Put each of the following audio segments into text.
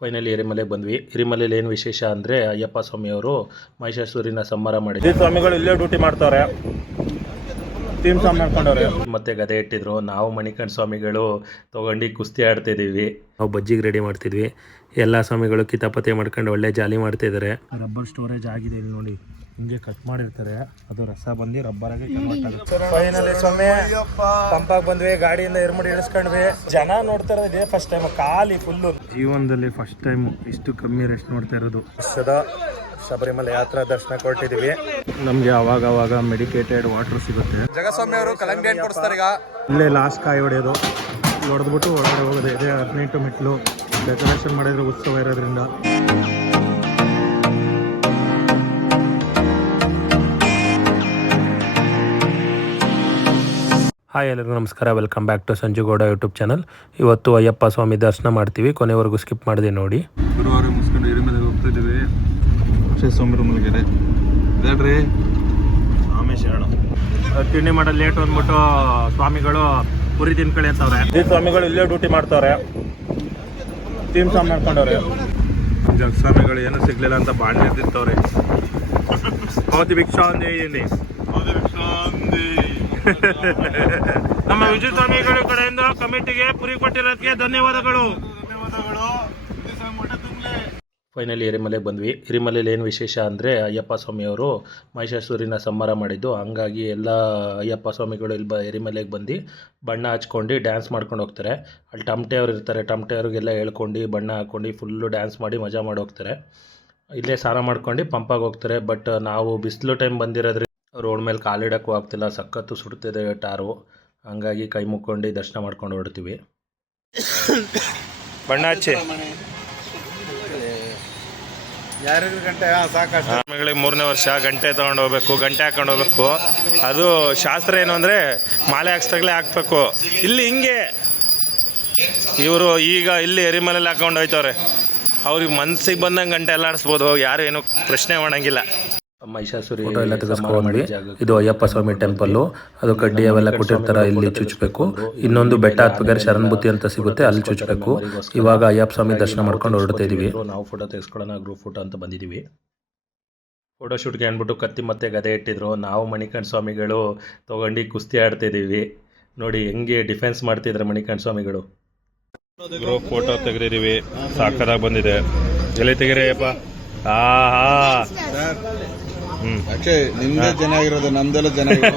Finally ಎರಿಮಲೆಗೆ ಬಂದ್ವಿ. ಎರಿಮಲೆಯಲ್ಲಿ ಏನು ವಿಶೇಷ ಅಂದರೆ ಅಯ್ಯಪ್ಪ ಸ್ವಾಮಿಯವರು ಮಹಿಷಾಸುರನ ಸಂಹಾರ ಮಾಡಿದ್ರು. ಸ್ವಾಮಿಗಳು ಇಲ್ಲೇ ಡ್ಯೂಟಿ ಮಾಡ್ತಾರೆ, ಟೀಮ್ ಸಾಮ್ ಮಾಡ್ಕೊಂಡವ್ರೆ. ಮತ್ತೆ ಗದೆ ಇಟ್ಟಿದ್ರು. ನಾವು ಮಣಿಕಂಠ ಸ್ವಾಮಿಗಳು ತೊಗೊಂಡು ಕುಸ್ತಿ ಆಡ್ತಿದ್ದೀವಿ. ನಾವು ಬಜ್ಜಿಗೆ ರೆಡಿ ಮಾಡ್ತಿದ್ವಿ. ಎಲ್ಲ ಸ್ವಾಮಿಗಳು ಕಿತಾಪತಿ ಮಾಡ್ಕೊಂಡು ಒಳ್ಳೆ ಜಾಲಿ ಮಾಡ್ತಿದ್ದಾರೆ. ರಬ್ಬರ್ ಸ್ಟೋರೇಜ್ ಆಗಿದೆ ಇಲ್ಲಿ ನೋಡಿ, ಹಿಂಗೆ ಕಟ್ ಮಾಡಿರ್ತಾರೆ, ಅದು ರಸ ಬಂದು ರಬ್ಬರಾಗಿ ಫೈನಲಿ ಸ್ವಾಮಿ ಪಂಪಾಗಿ ಬಂದ್ವಿ. ಗಾಡಿಯಿಂದ ಎರ್ಮಡಿ ಇಳಿಸ್ಕೊಂಡ್ವಿ. ಜನ ನೋಡ್ತಾ ಇರೋದು ಇದೇ ಫಸ್ಟ್ ಟೈಮ್, ಖಾಲಿ ಫುಲ್ಲು. ಜೀವನದಲ್ಲಿ ಫಸ್ಟ್ ಟೈಮ್ ಇಷ್ಟು ಕಮ್ಮಿ ರೆಸ್ಟ್ ನೋಡ್ತಾ ಇರೋದು. ಶಬರಿಮಲೆ ಯಾತ್ರಾ ದರ್ಶನ ಕೊಟ್ಟಿದೀವಿ. ನಮ್ಗೆ ಅವಾಗ ಮೆಡಿಕೇಟೆಡ್ ವಾಟರ್ ಸಿಗುತ್ತೆ. ಜಗಸ್ವಾಮಿ ಅವರು ಕಲಂಗಡಿ ಹಣ್ಣು ಕೊಡಿಸ್ತಾರೆ. ಈಗ ಇಲ್ಲೇ ಲಾಸ್ಟ್ ಕಾಯಿ ಹೊಡೆಯೋದು, ಹೊಡೆದ್ಬಿಟ್ಟು ಒಳಗಡೆ ಹೋಗೋದು. ಇದೆ 18 ಮೆಟ್ಲು ಡೆಕೋರೇಷನ್ ಮಾಡಿದ್ರೆ ಉತ್ಸವ ಇರೋದ್ರಿಂದ. ಹಾಯ್ ಎಲ್ಲರಿಗೂ ನಮಸ್ಕಾರ, welcome back to Sanju Gowda YouTube channel. ಇವತ್ತು ಅಯ್ಯಪ್ಪ ಸ್ವಾಮಿ ದರ್ಶನ ಮಾಡ್ತೀವಿ, ಕೊನೆವರೆಗೂ ಸ್ಕಿಪ್ ಮಾಡಿದೆ ನೋಡಿ. ಗುರುವಾರ ಮುಗಿಸ್ಕೊಂಡು ಎರಿಮಲೆಗೆ ಹೋಗ್ತಾ ಇದ್ದೀವಿ. ಸ್ವಾಮಿ ರೂಮಲ್ಗೆರೆ ಹೇಳ್ರಿ ರಾಮೇಶ್ವರ ತಿಂಡಿ ಮಾಡೋದು ಲೇಟ್ ಅಂದ್ಬಿಟ್ಟು ಸ್ವಾಮಿಗಳು ಪುರಿ ತಿನ್ಕಳಿ ಅಂತವ್ರೆ. ಈ ಸ್ವಾಮಿಗಳು ಇಲ್ಲೇ ಡ್ಯೂಟಿ ಮಾಡ್ತಾವ್ರೆ, ಟೀಮ್ ಸಾಮ್ ಮಾಡ್ಕೊಂಡವ್ರೆ. ಸ್ವಾಮಿಗಳು ಏನೂ ಸಿಗ್ಲಿಲ್ಲ ಅಂತ ಬಾಂಡ್ ನಿರ್ದಿತ್ತವ್ರೆ. ಅವತ್ತು ಭಿಕ್ಷಾಂದಿ ನಮ್ಮ ವಿಜಯ ಸ್ವಾಮಿಗಳ ಕಡೆಯಿಂದ ಕಮಿಟಿಗೆ ಪುರಿ ಕೊಟ್ಟಿರೋದಕ್ಕೆ ಧನ್ಯವಾದಗಳು. ಫೈನಲಿ ಎರಿಮಲೆಗೆ ಬಂದ್ವಿ. ಎರಿಮಲೆಯಲ್ಲಿ ಏನು ವಿಶೇಷ ಅಂದರೆ ಅಯ್ಯಪ್ಪ ಸ್ವಾಮಿಯವರು ಮಹಿಷಾಸುರನ ಸಂಹಾರ ಮಾಡಿದ್ದು. ಹಂಗಾಗಿ ಎಲ್ಲ ಅಯ್ಯಪ್ಪ ಸ್ವಾಮಿಗಳು ಇಲ್ಲಿ ಎರಿಮಲೆಗೆ ಬಂದು ಬಣ್ಣ ಹಚ್ಕೊಂಡು ಡ್ಯಾನ್ಸ್ ಮಾಡ್ಕೊಂಡು ಹೋಗ್ತಾರೆ. ಅಲ್ಲಿ ಟಮಟೆ ಅವ್ರು ಇರ್ತಾರೆ, ಟಮಟೆ ಅವ್ರಿಗೆಲ್ಲ ಹೇಳ್ಕೊಂಡು ಬಣ್ಣ ಹಾಕ್ಕೊಂಡು ಫುಲ್ಲು ಡ್ಯಾನ್ಸ್ ಮಾಡಿ ಮಜಾ ಮಾಡಿ ಹೋಗ್ತಾರೆ. ಇಲ್ಲೇ ಸ್ನಾನ ಮಾಡ್ಕೊಂಡು ಪಂಪಾಗಿ ಹೋಗ್ತಾರೆ. ಬಟ್ ನಾವು ಬಿಸಿಲು ಟೈಮ್ ಬಂದಿರೋದ್ರಿಂದ ರೋಡ್ ಮೇಲೆ ಕಾಲಿಡೋಕ್ಕೂ ಆಗ್ತಿಲ್ಲ, ಸಖತ್ತು ಸುಡ್ತಿದೆ ಟಾರು. ಹಂಗಾಗಿ ಕೈ ಮುಕ್ಕೊಂಡು ದರ್ಶನ ಮಾಡ್ಕೊಂಡು ಹೊರಡ್ತೀವಿ. ಬಣ್ಣ ಹಚ್ಚಿ ಸ್ವಾಮಿಗಳಿಗೆ 3ನೇ ವರ್ಷ ಗಂಟೆ ತೊಗೊಂಡು ಹೋಗ್ಬೇಕು, ಗಂಟೆ ಹಾಕೊಂಡು ಹೋಗ್ಬೇಕು. ಅದು ಶಾಸ್ತ್ರ ಏನು ಅಂದರೆ ಮಾಲೆ ಹಾಕ್ಸ್ದಾಗಲೇ ಹಾಕ್ಬೇಕು. ಇಲ್ಲಿ ಹಿಂಗೆ ಇವರು ಈಗ ಇಲ್ಲಿ ಎರಿಮಲೆಯಲ್ಲಿ ಹಾಕೊಂಡು ಹೋಯ್ತವ್ರೆ. ಅವ್ರಿಗೆ ಮನ್ಸಿಗೆ ಬಂದಂಗೆ ಗಂಟೆ ಎಲ್ಲ ಆಡಿಸ್ಬೋದು, ಯಾರು ಏನು ಪ್ರಶ್ನೆ ಮಾಡಂಗಿಲ್ಲ. ಮಹಿಷಾಸುರಿ ಎಲ್ಲ ತೆಗೆಸ್ಕೊಂಡ್ವಿ. ಇದು ಅಯ್ಯಪ್ಪ ಸ್ವಾಮಿ ಟೆಂಪಲ್ಲು. ಅದು ಕಡ್ಡಿ ಅವೆಲ್ಲ ಕೊಟ್ಟಿರ್ತಾರೆ, ಇಲ್ಲಿ ಚುಚ್ಚಬೇಕು. ಇನ್ನೊಂದು ಬೆಟ್ಟ ಹತ್ಬೇಕಾದ್ರೆ ಶರಣ್ಬುತ್ತಿ ಅಂತ ಸಿಗುತ್ತೆ, ಅಲ್ಲಿ ಚುಚ್ಚಬೇಕು. ಇವಾಗ ಅಯ್ಯಪ್ಪ ಸ್ವಾಮಿ ದರ್ಶನ ಮಾಡ್ಕೊಂಡು ಹೊರಡ್ತಾ ಇದೀವಿ. ನಾವು ಫೋಟೋ ತೆಗೆಸ್ಕೊಳ್ಳೋಣ, ಗ್ರೂಪ್ ಫೋಟೋ ಅಂತ ಬಂದಿದ್ದೀವಿ. ಫೋಟೋ ಶೂಟ್ಗೆ ಅಂದ್ಬಿಟ್ಟು ಕತ್ತಿ ಮತ್ತೆ ಗದೆ ಇಟ್ಟಿದ್ರು. ನಾವು ಮಣಿಕಂಠ ಸ್ವಾಮಿಗಳು ತೊಗೊಂಡು ಕುಸ್ತಿ ಆಡ್ತಿದ್ದೀವಿ. ನೋಡಿ ಹೆಂಗೆ ಡಿಫೆನ್ಸ್ ಮಾಡ್ತಿದ್ದಾರೆ ಮಣಿಕಂಠ ಸ್ವಾಮಿಗಳು. ಗ್ರೂಪ್ ಫೋಟೋ ತೆಗೆದಿದ್ದೀವಿ, ಸಾಕಾಗಿ ಬಂದಿದೆ. ಎಲ್ಲಿ ತೆಗಿರಯ್ಯಪ್ಪ. ನಿಮ್ದೇ ಚೆನ್ನಾಗಿರೋದು, ನಮ್ದೆಲ್ಲ ಚೆನ್ನಾಗಿದೆ.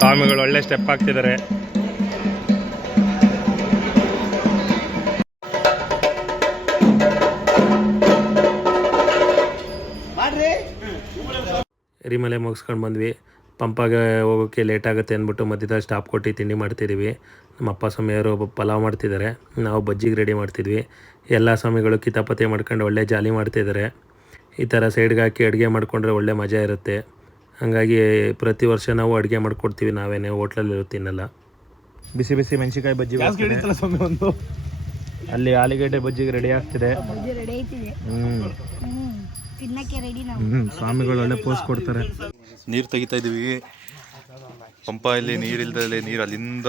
ಸ್ವಾಮಿಗಳು ಒಳ್ಳೆ ಸ್ಟೆಪ್ ಹಾಕ್ತಿದ್ದಾರೆ. ಎರಿಮಲೆ ಮುಗಿಸ್ಕೊಂಡು ಬಂದ್ವಿ. ಪಂಪಾಗೆ ಹೋಗೋಕ್ಕೆ ಲೇಟ್ ಆಗುತ್ತೆ ಅಂದ್ಬಿಟ್ಟು ಮಧ್ಯದಲ್ಲಿ ಸ್ಟಾಪ್ ಕೊಟ್ಟು ತಿಂಡಿ ಮಾಡ್ತಿದ್ದೀವಿ. ನಮ್ಮ ಅಪ್ಪ ಸ್ವಾಮಿಯವರು ಪಲಾವ್ ಮಾಡ್ತಿದ್ದಾರೆ, ನಾವು ಬಜ್ಜಿಗೆ ರೆಡಿ ಮಾಡ್ತಿದ್ವಿ. ಎಲ್ಲ ಸ್ವಾಮಿಗಳು ಕಿತಾಪತಿ ಮಾಡ್ಕೊಂಡು ಒಳ್ಳೆ ಜಾಲಿ ಮಾಡ್ತಿದ್ದಾರೆ. ಈ ಥರ ಸೈಡ್ಗೆ ಹಾಕಿ ಅಡುಗೆ ಮಾಡಿಕೊಂಡ್ರೆ ಒಳ್ಳೆ ಮಜಾ ಇರುತ್ತೆ. ಹಾಗಾಗಿ ಪ್ರತಿ ವರ್ಷ ನಾವು ಅಡುಗೆ ಮಾಡ್ಕೊಡ್ತೀವಿ, ನಾವೇನೇ ಹೋಟ್ಲಲ್ಲಿ ತಿನ್ನಲ್ಲ. ಬಿಸಿ ಬಿಸಿ ಮೆಣಸಿನ್ಕಾಯಿ ಬಜ್ಜಿ ಒಂದು ಅಲ್ಲಿ ಆಲೂಗಡ್ಡೆ ಬಜ್ಜಿಗೆ ರೆಡಿ ಆಗ್ತಿದೆ. ಸ್ವಾಮಿಗಳು ಒಳ್ಳೆ ಪೋಸ್ ಕೊಡ್ತಾರೆ. ನೀರು ತೆಗಿತಾ ಇದೀವಿ. ಪಂಪ ಇಲ್ಲಿ ನೀರಿಲ್ದಲ್ಲಿ ನೀರು ಅಲ್ಲಿಂದ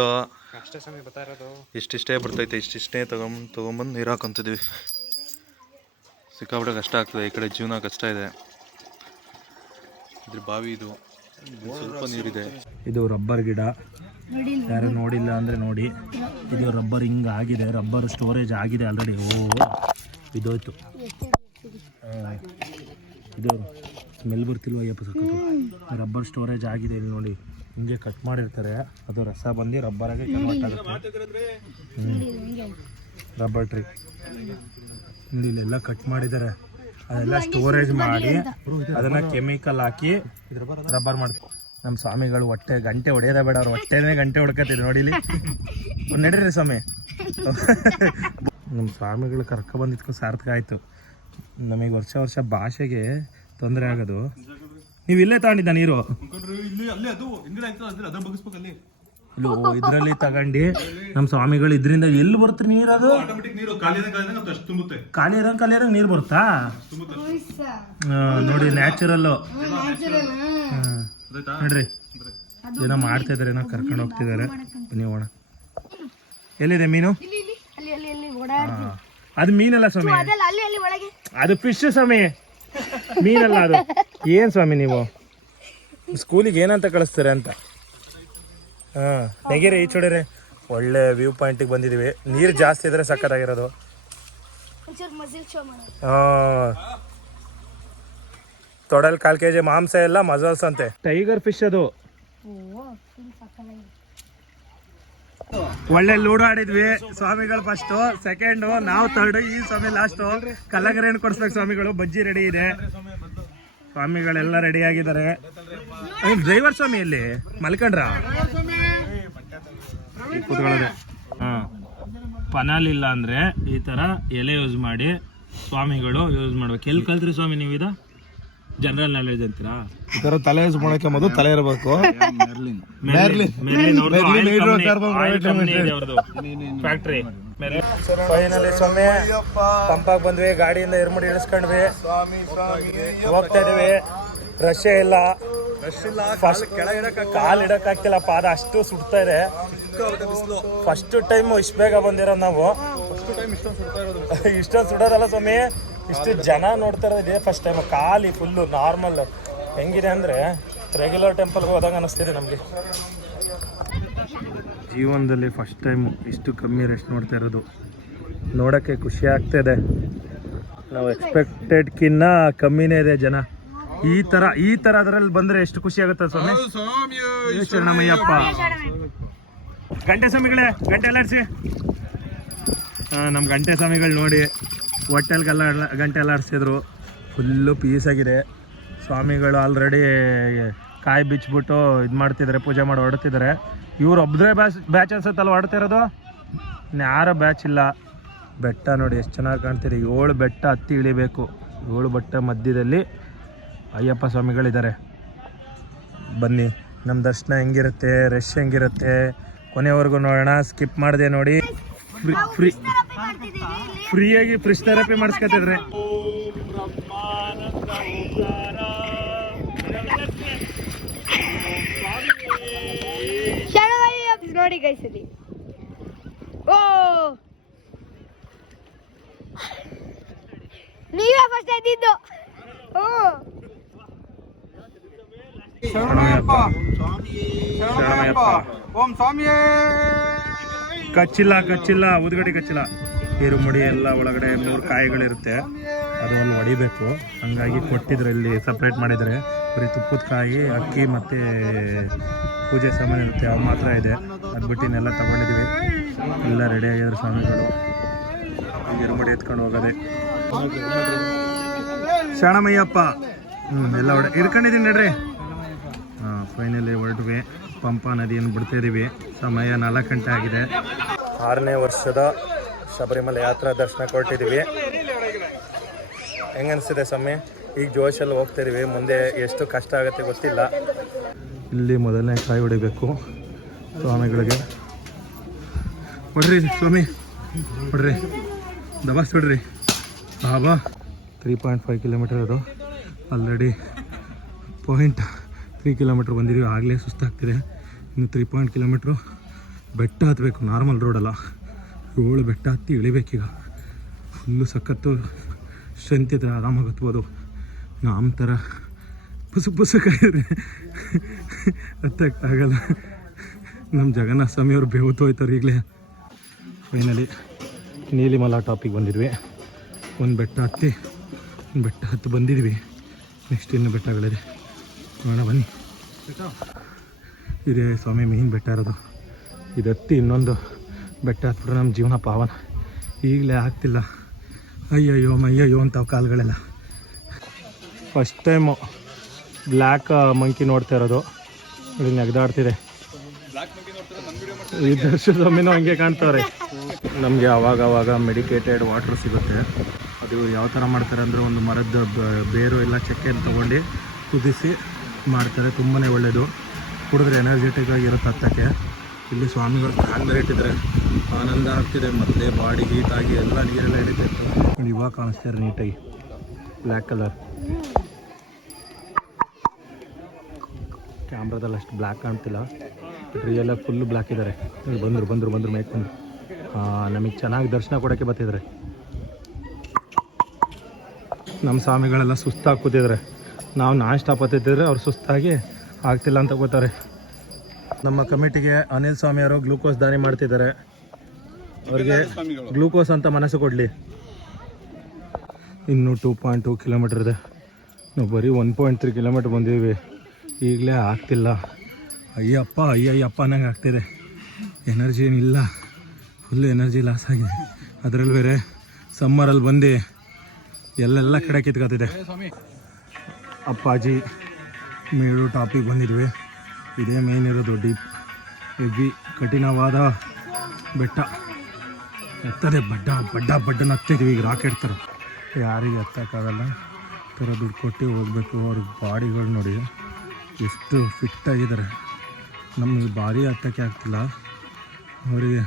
ಇಷ್ಟಿಷ್ಟೇ ಬರ್ತೈತೆ, ಇಷ್ಟಿಷ್ಟೇ ತಗೊಂಬಂದು ನೀರು ಹಾಕೊಂತಿದ್ವಿ. ಸಿಕ್ಕಾಬಿಟ್ಟೆ ಕಷ್ಟ ಆಗ್ತದೆ, ಈ ಕಡೆ ಜೀವನ ಕಷ್ಟ ಇದೆ. ಇದ್ರ ಬಾವಿ ಇದು, ಸ್ವಲ್ಪ ನೀರಿದೆ. ಇದು ರಬ್ಬರ್ ಗಿಡ, ಯಾರು ನೋಡಿಲ್ಲ ಅಂದರೆ ನೋಡಿ. ಇದು ರಬ್ಬರ್ ಹಿಂಗೆ ಆಗಿದೆ, ರಬ್ಬರ್ ಸ್ಟೋರೇಜ್ ಆಗಿದೆ ಆಲ್ರೆಡಿ. ಇದೋಯ್ತು. ಇದು ಸ್ಮೆಲ್ ಬರ್ತಿಲ್ವ ಅಯ್ಯಪ್ಪ ಸಕ್ಕತ್ತು. ರಬ್ಬರ್ ಸ್ಟೋರೇಜ್ ಆಗಿದೆ ಇಲ್ಲಿ ನೋಡಿ, ಹಿಂಗೆ ಕಟ್ ಮಾಡಿರ್ತಾರೆ, ಅದು ರಸ ಬಂದು ರಬ್ಬರಾಗೆ ಕನ್ವರ್ಟ್ ಆಗುತ್ತೆ. ರಬ್ಬರ್ ಟ್ರೀ ಇಲ್ಲೆಲ್ಲ ಕಟ್ ಮಾಡಿದ್ದಾರೆ, ಅದೆಲ್ಲ ಸ್ಟೋರೇಜ್ ಮಾಡಿ ಅದನ್ನು ಕೆಮಿಕಲ್ ಹಾಕಿ ರಬ್ಬರ್ ಮಾಡ್ತಾರೆ. ನಮ್ಮ ಸ್ವಾಮಿಗಳು ಹೊಟ್ಟೆ ಗಂಟೆ ಹೊಡೆಯೋದೇ ಬೇಡ, ಅವ್ರು ಹೊಟ್ಟೆನೇ ಗಂಟೆ ಹೊಡ್ಕತ್ತಿದ್ರು ನೋಡಿ ಇಲ್ಲಿ. ಒಂದು ನಡೀರಿ ಸ್ವಾಮಿ. ನಮ್ಮ ಸ್ವಾಮಿಗಳು ಕರ್ಕೊಬಂದಿದ್ಕೂ ಸಾರ್ಥಕ ಆಯಿತು. ನಮಗೆ ವರ್ಷ ಭಾಷೆಗೆ ತೊಂದರೆ ಆಗೋದು. ನೀವು ಇಲ್ಲೇ ತಗೊಂಡಿದ್ದ ನೀರು? ಇದು ಇದರಲ್ಲಿ ತಗೊಂಡು ನಮ್ಮ ಸ್ವಾಮಿಗಳು ಇದರಿಂದ ಎಲ್ಲಿ ಬರುತ್ತೆ ನೀರು? ಅದು ಆಟೋಮೆಟಿಕ್ ನೀರು ಖಾಲಿ ಅಷ್ಟು ತುಂಬುತ್ತೆ. ಖಾಲಿ ಇರಂಗೆ ನೀರು ಬರುತ್ತಾ? ನೋಡಿ ನ್ಯಾಚುರಲ್ಲು. ನೋಡ್ರಿ ಏನೋ ಮಾಡ್ತಾ ಇದಾರೆ, ಏನೋ ಕರ್ಕೊಂಡು ಹೋಗ್ತಿದ್ದಾರೆ. ಬನ್ನಿ ಹೋಗೋಣ. ಎಲ್ಲಿದೆ ಮೀನು? ಅದು ಮೀನಲ್ಲ ಸ್ವಾಮಿ, ಅದು ಫಿಶ್ ಸ್ವಾಮಿ, ಮೀನಲ್ಲ ಅದು. ಏನ್ ಸ್ವಾಮಿ ನೀವು ಸ್ಕೂಲಿಗೆ ಏನಂತ ಕಳಿಸ್ತಾರೆ ಅಂತ? ನೆಗೆರೆ ಈಚ್ ಹೊಡಿರಿ. ಒಳ್ಳೆ ವ್ಯೂ ಪಾಯಿಂಟಿಗೆ ಬಂದಿದ್ದೀವಿ. ನೀರು ಜಾಸ್ತಿ ಇದ್ರೆ ಸಕ್ಕತ್ತಾಗಿರೋದು. ತೊಡಲ್ 1/4 kg ಮಾಂಸ ಎಲ್ಲ ಮಜಲ್ಸ್ ಅಂತೆ. ಟೈಗರ್ ಫಿಶ್ ಅದು. ಒಳ್ಳೆ ಲೂಡೋ ಆಡಿದ್ವಿ. ಸ್ವಾಮಿಗಳು ಫಸ್ಟ್, ಸೆಕೆಂಡ್ ನಾವು ಥರ್ಡ್, ಈ ಸ್ವಾಮಿ ಲಾಸ್ಟ್. ಕಲ್ಲಂಗರಿ ಕೊಡಿಸ್ಬೇಕು ಸ್ವಾಮಿಗಳು. ಬಜ್ಜಿ ರೆಡಿ ಇದೆ, ಸ್ವಾಮಿಗಳೆಲ್ಲ ರೆಡಿ ಆಗಿದ್ದಾರೆ. ಡ್ರೈವರ್ ಸ್ವಾಮಿ ಎಲ್ಲಿ ಮಲ್ಕೊಂಡ್ರ? ಕೂತ್ಕೊಳ್ಳೋದೆ. ಪನಾಲಿಲ್ಲ ಅಂದ್ರೆ ಈ ತರ ಎಲೆ ಯೂಸ್ ಮಾಡಿ ಸ್ವಾಮಿಗಳು ಯೂಸ್ ಮಾಡ್ಬೇಕು. ಎಲ್ಲಿ ಕಲ್ತ್ರಿ ಸ್ವಾಮಿ ನೀವು ಇದು? ಜನರಲ್ ನಾಲೆಜ್ ಅಂತೀರಾ? ಈ ತರ ತಲೆ ಯೂಸ್ ಮಾಡಕ್ಕೆ ಮೊದಲು ತಲೆ ಇರಬೇಕು. ಫ್ಯಾಕ್ಟ್ರಿ ಫೈನಲಿ ಸ್ವಾಮಿ ಪಂಪಾಗ್ ಬಂದ್ವಿ. ಗಾಡಿಯಿಂದ ಇರ್ಮುಡಿ ಇಳಿಸ್ಕೊಂಡ್ವಿ, ಹೋಗ್ತಾ ಇದೀವಿ. ರಶ್ ಇಲ್ಲ, ಕಾಲ್ ಇಡಕ್ ಆಗ್ತಿಲ್ಲ, ಪಾದ ಅಷ್ಟು ಸುಡ್ತಾ ಇದೆ. ಫಸ್ಟ್ ಟೈಮ್ ಇಷ್ಟು ಬೇಗ ಬಂದಿರೋದು ನಾವು. ಇಷ್ಟೊಂದು ಸುಡೋದಲ್ಲ ಸ್ವಾಮಿ, ಇಷ್ಟು ಜನ ನೋಡ್ತಾ ಇರೋದು ಇದೆ ಫಸ್ಟ್ ಟೈಮ್. ಖಾಲಿ ಫುಲ್ಲು ನಾರ್ಮಲ್. ಹೆಂಗಿದೆ ಅಂದರೆ ರೆಗ್ಯುಲರ್ ಟೆಂಪಲ್ಗೆ ಹೋದಾಗ ಅನ್ನಿಸ್ತಿದೆ ನಮಗೆ. ಜೀವನದಲ್ಲಿ ಫಸ್ಟ್ ಟೈಮು ಇಷ್ಟು ಕಮ್ಮಿ ರೆಸ್ಟ್ ನೋಡ್ತಾ ಇರೋದು. ನೋಡೋಕ್ಕೆ ಖುಷಿ ಆಗ್ತಾಯಿದೆ. ನಾವು ಎಕ್ಸ್ಪೆಕ್ಟೆಡ್ಕಿನ್ನ ಕಮ್ಮಿನೇ ಇದೆ ಜನ. ಈ ಥರ ಅದರಲ್ಲಿ ಬಂದರೆ ಎಷ್ಟು ಖುಷಿ ಆಗುತ್ತೆ ಸ್ವಾಮಿ. ಶರಣಮಯ್ಯಪ್ಪ. ಗಂಟೆ ಸ್ವಾಮಿಗಳೇ, ಗಂಟೆ ಎಲ್ಲ ಆಡಿಸಿ. ನಮ್ಮ ಗಂಟೆ ಸ್ವಾಮಿಗಳು ನೋಡಿ ಹೊಟ್ಟೆಲ್ಗೆಲ್ಲ ಗಂಟೆ ಎಲ್ಲ ಆಡಿಸಿದ್ರು. ಫುಲ್ಲು ಪೀಸಾಗಿದೆ. ಸ್ವಾಮಿಗಳು ಆಲ್ರೆಡಿ ಕಾಯಿ ಬಿಚ್ಚಿಬಿಟ್ಟು ಇದು ಮಾಡ್ತಿದ್ದಾರೆ, ಪೂಜೆ ಮಾಡಿ ಹೊರಡ್ತಿದ್ದಾರೆ. ಇವ್ರು ಒಬ್ಬರೇ ಬ್ಯಾಚ್ ಅನ್ಸುತ್ತಲ್ಲ ಹೊರಡ್ತಿರೋದು, ಯಾರೋ ಬ್ಯಾಚ್ ಇಲ್ಲ. ಬೆಟ್ಟ ನೋಡಿ ಎಷ್ಟು ಚೆನ್ನಾಗಿ ಕಾಣ್ತೀರಿ. 7 ಬೆಟ್ಟ ಹತ್ತಿ ಇಳಿಬೇಕು. 7 ಬೆಟ್ಟ ಮಧ್ಯದಲ್ಲಿ ಅಯ್ಯಪ್ಪ ಸ್ವಾಮಿಗಳಿದ್ದಾರೆ. ಬನ್ನಿ, ನಮ್ಮ ದರ್ಶನ ಹೆಂಗಿರುತ್ತೆ, ರಶ್ ಹೆಂಗಿರುತ್ತೆ ಕೊನೆವರೆಗೂ ನೋಡೋಣ. ಸ್ಕಿಪ್ ಮಾಡಿದೆ ನೋಡಿ. ಫ್ರೀಯಾಗಿ ಫ್ರಿಶ್ ಥೆರಪಿ ಮಾಡಿಸ್ಕೊತಿದ್ರೆ. ನೋಡಿ ಗೈಸಲಿ. ಓ ನೀವೇ ಫಸ್ಟ್ ಎದ್ದಿದ್ದು. ಓಂ ಸ್ವಾಮಿಯೇ. ಕಚ್ಚಿಲ್ಲ ಉದ್ಗಡೆ ಕಚ್ಚಿಲ್ಲ. ಈರುಮುಡಿ ಎಲ್ಲ ಒಳಗಡೆ 3 ಕಾಯಿಗಳಿರುತ್ತೆ, ಅದು ಅಲ್ಲಿ ಹೊಡಿಬೇಕು. ಹಂಗಾಗಿ ಕೊಟ್ಟಿದ್ರು, ಇಲ್ಲಿ ಸಪ್ರೇಟ್ ಮಾಡಿದರೆ. ಬರೀ ತುಪ್ಪದ ಕಾಯಿ, ಅಕ್ಕಿ ಮತ್ತು ಪೂಜೆ ಸಾಮಾನು ಇರುತ್ತೆ, ಅವು ಮಾತ್ರ ಇದೆ. ಅದು ಬಿಟ್ಟಿನೆಲ್ಲ ತಗೊಂಡಿದ್ದೀವಿ. ಎಲ್ಲ ರೆಡಿ ಆಗಿದ್ರು ಸ್ವಾಮಿಗಳು. ಈರುಮುಡಿ ಎತ್ಕೊಂಡು ಹೋಗೋದೆ. ಶರಣಮಯ್ಯಪ್ಪ. ಎಲ್ಲ ಹಿಡ್ಕೊಂಡಿದ್ದೀನಿ ನಡ್ರಿ. ಫೈನಲಿ ಹೊರಟ್ವಿ. ಪಂಪಾ ನದಿಯನ್ನು ಬಿಡ್ತಾಯಿದ್ದೀವಿ. ಸಮಯ 4 ಗಂಟೆ ಆಗಿದೆ. 6ನೇ ವರ್ಷದ ಶಬರಿಮಲೆ ಯಾತ್ರಾ ದರ್ಶನ ಕೊಟ್ಟಿದ್ದೀವಿ. ಹೆಂಗನ್ನಿಸ್ತಿದೆ ಸ್ವಾಮಿ? ಈಗ ಜೋಶಲ್ಲಿ ಹೋಗ್ತಾಯಿದ್ದೀವಿ. ಮುಂದೆ ಎಷ್ಟು ಕಷ್ಟ ಆಗುತ್ತೆ ಗೊತ್ತಿಲ್ಲ. ಇಲ್ಲಿ ಮೊದಲನೇ ಕಾಯಿ ಹೊಡಿಬೇಕು ಸ್ವಾಮಿಗಳಿಗೆ. ಹೊಡ್ರಿ ಸ್ವಾಮಿ, ಹೊಡ್ರಿ, ದಬಾಸ್ ಬಿಡ್ರಿ. ಬಾಬಾ 3.5 ಕಿಲೋಮೀಟರ್ ಅದು. ಆಲ್ರೆಡಿ 0.3 ಕಿಲೋಮೀಟ್ರ್ ಬಂದಿದ್ದೀವಿ. ಆಗಲೇ ಸುಸ್ತಾಗ್ತಿದೆ. ಇನ್ನು 3 ಕಿಲೋಮೀಟ್ರು ಬೆಟ್ಟ ಹತ್ತಬೇಕು. ನಾರ್ಮಲ್ ರೋಡಲ್ಲ, 7 ಬೆಟ್ಟ ಹತ್ತಿ ಇಳಿಬೇಕೀಗ. ಫುಲ್ಲು ಸಖತ್ತು ಸ್ಟ್ರೆಂತ್ ಇದ್ರೆ ಆರಾಮಾಗಿ ಹತ್ಬೋದು. ನಮ್ಮ ಥರ ಪುಸು ಕಾಯಿದ್ರೆ ಹತ್ತಕ್ಕಾಗಲ್ಲ. ನಮ್ಮ ಜಗನ್ನಾಥ ಸ್ವಾಮಿಯವರು ಬೇವತ್ತು ಹೋಯ್ತಾರೆ ಈಗಲೇ. ಫೈನಲಿ ನೀಲಿಮಲ ಟಾಪಿಗೆ ಬಂದಿದ್ವಿ. ಒಂದು ಬೆಟ್ಟ ಹತ್ತಿ ಬಂದಿದ್ವಿ. ನೆಕ್ಸ್ಟ್ ಇನ್ನು ಬೆಟ್ಟಗಳಿದೆ, ನೋಡೋಣ ಬನ್ನಿ. ಇದೇ ಸ್ವಾಮಿ ಮೇನ್ ಬೆಟ್ಟ ಇರೋದು. ಇದು ಹತ್ತಿ ಇನ್ನೊಂದು ಬೆಟ್ಟ ಹತ್ಬಿಟ್ರೆ ನಮ್ಮ ಜೀವನ ಪಾವನ. ಈಗಲೇ ಆಗ್ತಿಲ್ಲ. ಅಯ್ಯಯ್ಯೋ ಅಂತಾವ ಕಾಲುಗಳೆಲ್ಲ. ಫಸ್ಟ್ ಟೈಮು ಬ್ಲ್ಯಾಕ್ ಮಂಕಿ ನೋಡ್ತಾ ಇರೋದು. ಇಲ್ಲಿ ನೆಗ್ದಾಡ್ತಿದೆ. ಈ ದರ್ಶನದೊಮ್ಮೆನೂ ಹಂಗೆ ಕಾಣ್ತವ್ರೆ. ನಮಗೆ ಆವಾಗ ಮೆಡಿಕೇಟೆಡ್ ವಾಟ್ರ್ ಸಿಗುತ್ತೆ. ಅದು ಯಾವ ಥರ ಮಾಡ್ತಾರೆ ಅಂದರೆ, ಒಂದು ಮರದ ಬೇರು ಎಲ್ಲ ಚಕ್ಕೆಯನ್ನು ತೊಗೊಂಡು ಕುದಿಸಿ ಮಾಡ್ತಾರೆ. ತುಂಬಾ ಒಳ್ಳೆಯದು. ಕುಡಿದ್ರೆ ಎನರ್ಜೆಟಿಕ್ ಆಗಿರುತ್ತೆ ಹತ್ತಕ್ಕೆ. ಇಲ್ಲಿ ಸ್ವಾಮಿಗಳು ಫ್ಯಾನ್ ಬೇರೆ ಇಟ್ಟಿದ್ದಾರೆ, ಆನಂದ ಆಗ್ತಿದೆ. ಮೊದಲೇ ಬಾಡಿ ಹೀಟ್ ಆಗಿ ಎಲ್ಲ ನೀರೆಲ್ಲ ಹಿಡಿತೆ. ಇವಾಗ ಕಾಣಿಸ್ತಾರೆ ನೀಟಾಗಿ ಬ್ಲ್ಯಾಕ್ ಕಲರ್. ಕ್ಯಾಮ್ರಾದಲ್ಲಿ ಅಷ್ಟು ಬ್ಲ್ಯಾಕ್ ಕಾಣ್ತಿಲ್ಲ, ರಿಯಲ್ ಫುಲ್ಲು ಬ್ಲ್ಯಾಕ್ ಇದ್ದಾರೆ. ಬಂದರು ಮೇಕ್ ಬಂದರು. ನಮಗೆ ಚೆನ್ನಾಗಿ ದರ್ಶನ ಕೊಡೋಕ್ಕೆ ಬರ್ತಿದ್ದಾರೆ. ನಮ್ಮ ಸ್ವಾಮಿಗಳೆಲ್ಲ ಸುಸ್ತಾಗಿ ಕೂತಿದ್ದಾರೆ. ನಾವು ನಾಷ್ಟ ಪತ್ತಿದ್ರೆ ಅವ್ರು ಸುಸ್ತಾಗಿ ಆಗ್ತಿಲ್ಲ ಅಂತ ಕೂತಾರೆ. ನಮ್ಮ ಕಮಿಟಿಗೆ ಅನಿಲ್ ಸ್ವಾಮಿಯವರು ಗ್ಲೂಕೋಸ್ ದಾನಿ ಮಾಡ್ತಿದ್ದಾರೆ. ಅವ್ರಿಗೆ ಗ್ಲೂಕೋಸ್ ಅಂತ ಮನಸ್ಸು ಕೊಡಲಿ. ಇನ್ನೂ 2.2 ಕಿಲೋಮೀಟರ್ ಇದೆ. ನಾವು ಬರೀ 1.3 ಕಿಲೋಮೀಟ್ರ್ ಬಂದಿದ್ದೀವಿ. ಈಗಲೇ ಆಗ್ತಿಲ್ಲ. ಅಯ್ಯಪ್ಪ ಅನ್ನಂಗೆ ಆಗ್ತಿದೆ. ಎನರ್ಜಿ ಏನಿಲ್ಲ, ಫುಲ್ಲು ಎನರ್ಜಿ ಲಾಸ್ ಆಗಿದೆ. ಅದರಲ್ಲಿ ಬೇರೆ ಸಮ್ಮರಲ್ಲಿ ಬಂದು ಎಲ್ಲೆಲ್ಲ ಕಡೆ ಕಿತ್ಕೊತಿದೆ. ಅಪ್ಪಾಜಿ ಮೇಳು ಟಾಪಿಗೆ ಬಂದಿದ್ವಿ. ಇದೇ ಮೇನ್ ಇರೋದು ಡೀಪ್ ಹೆವಿ ಕಠಿಣವಾದ ಬೆಟ್ಟ. ಎತ್ತದೆ ಬಡ್ಡನ ಹತ್ತಿದ್ವಿ. ಈಗ ರಾಕೆಟ್ ಥರ ಯಾರಿಗೆ ಹತ್ತಕ್ಕಾಗಲ್ಲ. ಥರ ದುಡ್ಡು ಕೊಟ್ಟು ಹೋಗಬೇಕು. ಅವ್ರ ಬಾಡಿಗಳು ನೋಡಿ ಎಷ್ಟು ಫಿಟ್ಟಾಗಿದ್ದಾರೆ. ನಮಗೆ ಭಾರಿ ಹತ್ತಕ್ಕೆ ಆಗ್ತಿಲ್ಲ. ಅವರಿಗೆ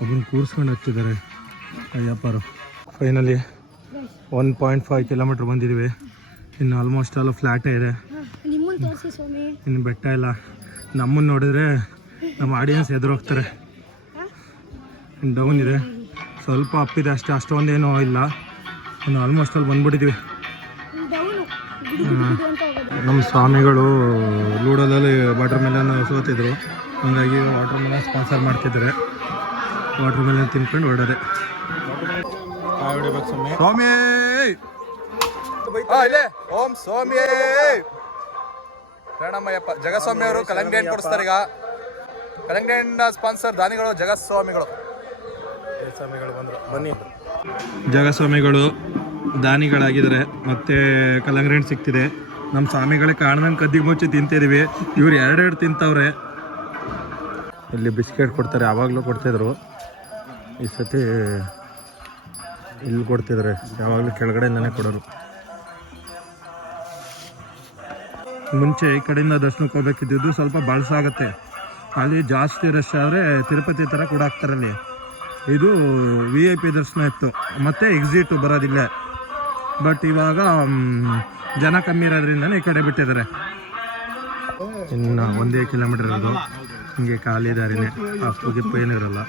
ಒಬ್ಬನ ಕೂರಿಸ್ಕೊಂಡು ಹತ್ತಿದ್ದಾರೆ ಅಯ್ಯಪ್ಪರು. ಫೈನಲಿ 1.5 ಕಿಲೋಮೀಟ್ರ್ ಬಂದಿದ್ದೀವಿ. ಇನ್ನು ಆಲ್ಮೋಸ್ಟ್ ಎಲ್ಲ ಫ್ಲ್ಯಾಟೇ ಇದೆ. ಇನ್ನು ಬೆಟ್ಟ ಇಲ್ಲ. ನಮ್ಮನ್ನು ನೋಡಿದ್ರೆ ನಮ್ಮ ಆಡಿಯನ್ಸ್ ಎದುರೋಗ್ತಾರೆ. ಇನ್ನು ಡೌನ್ ಇದೆ, ಸ್ವಲ್ಪ ಅಪ್ಪಿದೆ ಅಷ್ಟೇ, ಅಷ್ಟೊಂದೇನೂ ಇಲ್ಲ. ಇನ್ನು ಆಲ್ಮೋಸ್ಟ್ ಅಲ್ಲಿ ಬಂದ್ಬಿಟ್ಟಿದ್ದೀವಿ. ನಮ್ಮ ಸ್ವಾಮಿಗಳು ಲೂಡೋದಲ್ಲಿ ವಾಟರ್ ಮೆಲನ್ ಸೋತಿದ್ರು, ಹಾಗಾಗಿ ವಾಟರ್ ಮೆಲನ್ ಸ್ಪಾನ್ಸರ್ ಮಾಡ್ತಿದ್ದಾರೆ. ವಾಟರ್ ಮೆಲನ್ ತಿನ್ಕೊಂಡು ಹೊರಡೋದೆ. ಸ್ವಾಮಿ ಓಂ ಸ್ವಾಮಿ ಪ್ರಣಾಮಯ್ಯಪ್ಪ. ಜಗಸ್ವಾಮಿ ಅವರು ಕಲ್ಲಂಗಡಿ ಹಣ್ಣು ಕೊಡಿಸ್ತಾರೆ. ಈಗ ಕಲ್ಲಂಗಡಿ ಹಣ್ಣಿನ ಸ್ಪಾನ್ಸರ್ ದಾನಿಗಳು ಜಗಸ್ವಾಮಿಗಳು. ಬಂದರು ಬನ್ನಿ. ಜಗಸ್ವಾಮಿಗಳು ದಾನಿಗಳಾಗಿದ್ದಾರೆ. ಮತ್ತು ಕಲ್ಲಂಗಡಿ ಹಣ್ಣು ಸಿಗ್ತಿದೆ. ನಮ್ಮ ಸ್ವಾಮಿಗಳೇ ಕಾಣ್ದಂಗೆ ಕದ್ದಿಗೆ ಮುಚ್ಚಿ ತಿಂತಿದ್ದೀವಿ. ಇವ್ರು 2 ತಿಂತವ್ರೆ. ಇಲ್ಲಿ ಬಿಸ್ಕೆಟ್ ಕೊಡ್ತಾರೆ, ಆವಾಗಲೂ ಕೊಡ್ತಿದ್ರು. ಈ ಸತಿ ಇಲ್ಲಿ ಕೊಡ್ತಿದ್ದಾರೆ, ಯಾವಾಗಲೂ ಕೆಳಗಡೆಯಿಂದನೇ ಕೊಡೋರು. ಮುಂಚೆ ಈ ಕಡೆಯಿಂದ ದರ್ಶನಕ್ಕೆ ಹೋಗ್ಬೇಕಿದ್ದು ಸ್ವಲ್ಪ ಬಳಸಾಗುತ್ತೆ. ಅಲ್ಲಿ ಜಾಸ್ತಿ ರಶ್ ಆದರೆ ತಿರುಪತಿ ಥರ ಕೂಡ ಹಾಕ್ತಾರೆ. ಅಲ್ಲಿ ಇದು VIP ದರ್ಶನ ಇತ್ತು, ಮತ್ತು ಎಕ್ಸಿಟು ಬರೋದಿಲ್ಲ. ಬಟ್ ಇವಾಗ ಜನ ಕಮ್ಮಿ ಇರೋದ್ರಿಂದನೇ ಈ ಕಡೆ ಬಿಟ್ಟಿದ್ದಾರೆ. ಇನ್ನು 1 ಕಿಲೋಮೀಟರ್ ಇರೋದು. ಹಿಂಗೆ ಖಾಲಿ ದಾರಿನೇ, ಅಪ್ಪು ಗಿಪ್ಪು ಏನಿರಲ್ಲ,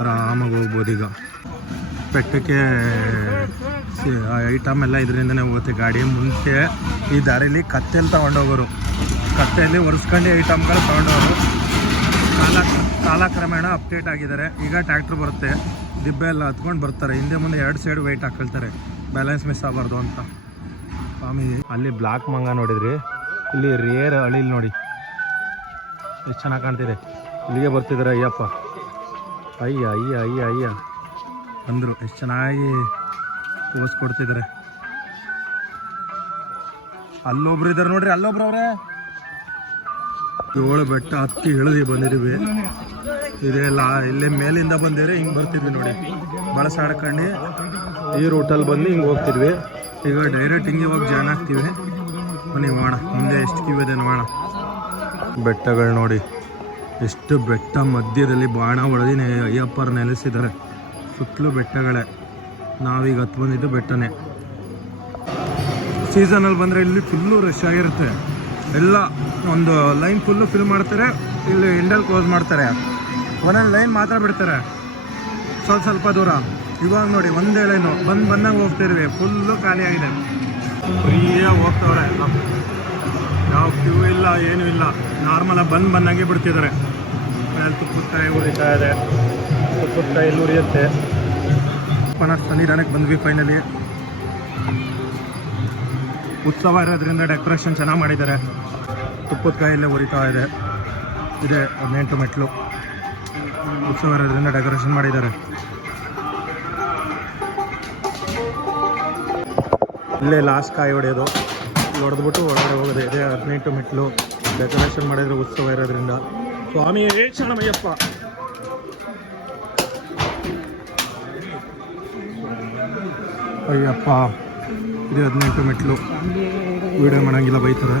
ಆರಾಮಾಗಿ ಹೋಗ್ಬೋದು. ಈಗ ಬೆಟ್ಟಕ್ಕೆ ಐಟಮ್ ಎಲ್ಲ ಇದರಿಂದನೇ ಹೋಗುತ್ತೆ ಗಾಡಿ. ಮುಂಚೆ ಈ ದಾರಿಲಿ ಕತ್ತೆಯಲ್ಲಿ ತೊಗೊಂಡೋಗೋರು, ಕತ್ತೆಯಲ್ಲಿ ಒರೆಸ್ಕೊಂಡು ಐಟಮ್ಗಳು ತೊಗೊಂಡೋರು. ಕಾಲಕ್ರಮೇಣ ಅಪ್ಡೇಟ್ ಆಗಿದ್ದಾರೆ. ಈಗ ಟ್ರ್ಯಾಕ್ಟ್ರ್ ಬರುತ್ತೆ, ದಿಬ್ಬೆ ಎಲ್ಲ ಹತ್ಕೊಂಡು ಬರ್ತಾರೆ. ಹಿಂದೆ ಮುಂದೆ 2 ಸೈಡ್ ವೆಯ್ಟ್ ಹಾಕೊಳ್ತಾರೆ, ಬ್ಯಾಲೆನ್ಸ್ ಮಿಸ್ ಆಗಬಾರ್ದು ಅಂತ. ಸ್ವಾಮಿ ಅಲ್ಲಿ ಬ್ಲಾಕ್ ಮಂಗ ನೋಡಿದ್ರಿ, ಇಲ್ಲಿ ರೇರ್ ಅಳಿಲ್ ನೋಡಿ ಎಷ್ಟು ಚೆನ್ನಾಗಿ ಕಾಣ್ತಿದೆ. ಇಲ್ಲಿಗೆ ಬರ್ತಿದ್ದಾರೆ ಅಯ್ಯಪ್ಪ. ಅಯ್ಯ ಅಂದರು. ಎಷ್ಟು ಚೆನ್ನಾಗಿ ತೋರಿಸ್ಕೊಡ್ತಿದ್ದಾರೆ. ಅಲ್ಲೊಬ್ರು ಇದ್ದಾರೆ ನೋಡ್ರಿ, ಅಲ್ಲೊಬ್ರು ಅವರೇ. 7 ಬೆಟ್ಟ ಹತ್ತಿ ಇಳಿದು ಬಂದಿದ್ದೀವಿ. ಇದೆಲ್ಲ ಇಲ್ಲೇ ಮೇಲಿಂದ ಬಂದಿದ್ರೆ ಹಿಂಗೆ ಬರ್ತಿದ್ವಿ ನೋಡಿ, ಬಳಸಾಡ್ಕೊಂಡು ಈ ರೂಟಲ್ಲಿ ಬಂದು ಹಿಂಗೆ ಹೋಗ್ತಿದ್ವಿ. ಈಗ ಡೈರೆಕ್ಟ್ ಹಿಂಗೆ ಹೋಗಿ ಜಾಯ್ನ್ ಆಗ್ತೀವಿ. ಬನ್ನಿ ಮಾಡೋಣ, ಮುಂದೆ ಎಷ್ಟು ಕಿವಿದೆ ನೋಡೋಣ. ಬೆಟ್ಟಗಳು ನೋಡಿ, ಎಷ್ಟು ಬೆಟ್ಟ ಮಧ್ಯದಲ್ಲಿ ಬಾಣ ಹೊಡೆದಿ ಅಯ್ಯಪ್ಪರು ನೆಲೆಸಿದ್ದಾರೆ. ಸುತ್ತಲೂ ಬೆಟ್ಟಗಳೇ. ನಾವೀಗ ಹತ್ತು ಬಂದಿದ್ದು ಬೆಟ್ಟನೇ. ಸೀಸನಲ್ಲಿ ಬಂದರೆ ಇಲ್ಲಿ ಫುಲ್ಲು ರಶ್ ಆಗಿರುತ್ತೆ. ಎಲ್ಲ ಒಂದು ಲೈನ್ ಫುಲ್ಲು ಫಿಲ್ ಮಾಡ್ತಾರೆ, ಇಲ್ಲಿ ಎಂಡಲ್ಲಿ ಕ್ಲೋಸ್ ಮಾಡ್ತಾರೆ. ಒಂದೊಂದು ಲೈನ್ ಮಾತ್ರ ಬಿಡ್ತಾರೆ ಸ್ವಲ್ಪ ದೂರ. ಇವಾಗ ನೋಡಿ ಒಂದೇ ಲೈನು ಬಂದಂಗೆ ಹೋಗ್ತಿರ್ವಿ, ಫುಲ್ಲು ಖಾಲಿಯಾಗಿದೆ. ಫ್ರೀಯಾಗಿ ಹೋಗ್ತವ್ರೆ, ಯಾವ ಕ್ಯೂ ಇಲ್ಲ, ಏನೂ ಇಲ್ಲ. ನಾರ್ಮಲಾಗಿ ಬಂದಂಗೆ ಬಿಡ್ತಿದ್ದಾರೆ. ಮೇಲೆ ತುಪ್ಪದಕಾಯಿ ಉರಿತಾ ಇದೆ, ತುಪ್ಪದಕಾಯಿ ಇಲ್ಲಿ ಉರಿಯುತ್ತೆ. ಸನ್ನಿಧಾನಕ್ಕೆ ಬಂದ್ವಿ ಫೈನಲಿ. ಉತ್ಸವ ಇರೋದ್ರಿಂದ ಡೆಕೋರೇಷನ್ ಚೆನ್ನಾಗಿ ಮಾಡಿದ್ದಾರೆ. ತುಪ್ಪದ ಕಾಯಲ್ಲೇ ಉರಿತಾ ಇದೆ. 18 ಮೆಟ್ಲು. ಉತ್ಸವ ಇರೋದ್ರಿಂದ ಡೆಕೋರೇಷನ್ ಮಾಡಿದ್ದಾರೆ. ಇಲ್ಲೇ ಲಾಸ್ಟ್ ಕಾಯಿ ಹೊಡೆಯೋದು, ಹೊಡೆದ್ಬಿಟ್ಟು ಒಳಗಡೆ ಹೋಗೋದು. ಇದೆ 18 ಮೆಟ್ಲು. ಡೆಕೋರೇಷನ್ ಮಾಡಿದರೆ ಉತ್ಸವ ಇರೋದ್ರಿಂದ. ಸ್ವಾಮಿ ಶರಣಮಯ್ಯಪ್ಪ. ಅಯ್ಯಪ್ಪ, ಇದು 18 ಮೆಟ್ಲು. ವೀಡಿಯೋ ಮಾಡೋಂಗಿಲ್ಲ, ಬೈತಾರೆ.